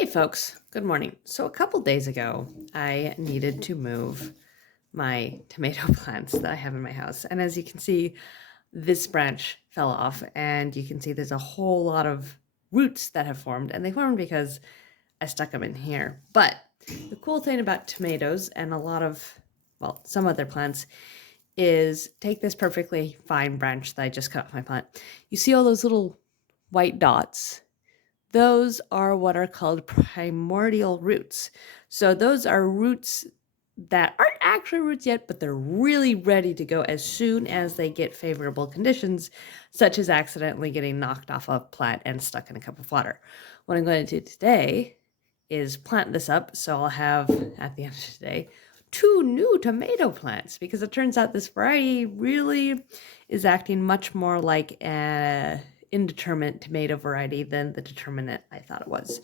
Hey folks, good morning. So a couple days ago, I needed to move my tomato plants that I have in my house. And as you can see, this branch fell off and you can see there's a whole lot of roots that have formed, and they formed because I stuck them in here. But the cool thing about tomatoes and a lot of, well, some other plants is take this perfectly fine branch that I just cut off my plant. You see all those little white dots? Those are what are called primordial roots. So those are roots that aren't actually roots yet, but they're really ready to go as soon as they get favorable conditions, such as accidentally getting knocked off a plant and stuck in a cup of water. What I'm going to do today is plant this up, so I'll have, at the end of today, 2 new tomato plants, because it turns out this variety really is acting much more like a indeterminate tomato variety than the determinate I thought it was.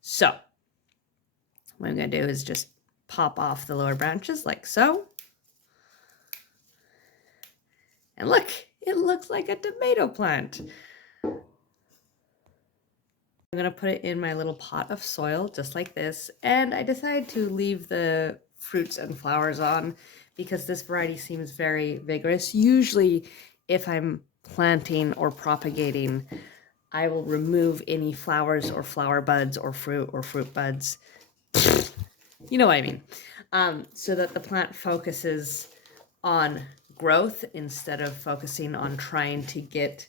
So what I'm going to do is just pop off the lower branches like so. And look, it looks like a tomato plant. I'm going to put it in my little pot of soil just like this. And I decided to leave the fruits and flowers on because this variety seems very vigorous. Usually if I'm planting or propagating, I will remove any flowers or flower buds or fruit buds. You know what I mean. So that the plant focuses on growth instead of focusing on trying to get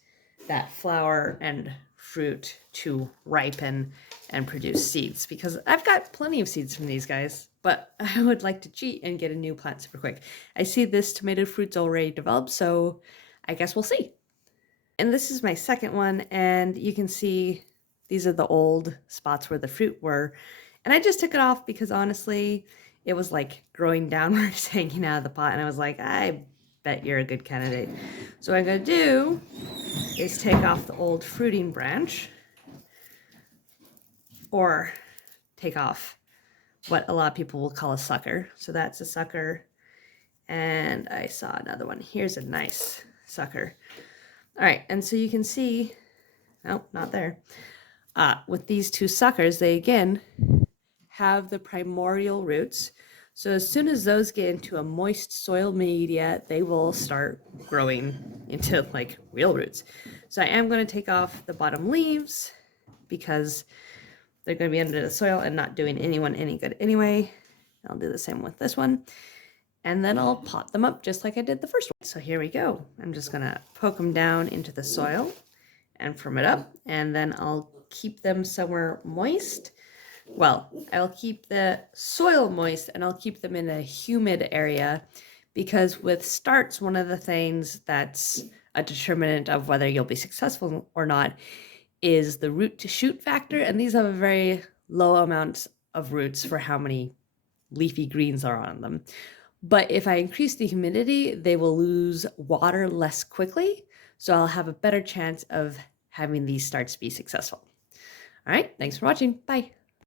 that flower and fruit to ripen and produce seeds, because I've got plenty of seeds from these guys, but I would like to cheat and get a new plant super quick. I see this tomato fruit's already developed, so I guess we'll see. And this is my second one, and you can see these are the old spots where the fruit were. And I just took it off because honestly, it was like growing downwards, hanging out of the pot, and I was like, I bet you're a good candidate. So what I'm gonna do is take off the old fruiting branch, or take off what a lot of people will call a sucker. So that's a sucker, and I saw another one. Here's a nice sucker. All right, and so you can see, oh, not there. With these 2 suckers, they again have the primordial roots. So as soon as those get into a moist soil media, they will start growing into like real roots. So I am going to take off the bottom leaves because they're going to be under the soil and not doing anyone any good anyway. I'll do the same with this one. And then I'll pot them up just like I did the first one. So here we go. I'm just going to poke them down into the soil and firm it up. And then I'll keep them somewhere moist. Well, I'll keep the soil moist and I'll keep them in a humid area, because with starts, one of the things that's a determinant of whether you'll be successful or not is the root to shoot factor. And these have a very low amount of roots for how many leafy greens are on them. But if I increase the humidity, they will lose water less quickly. So I'll have a better chance of having these starts be successful. All right, thanks for watching. Bye.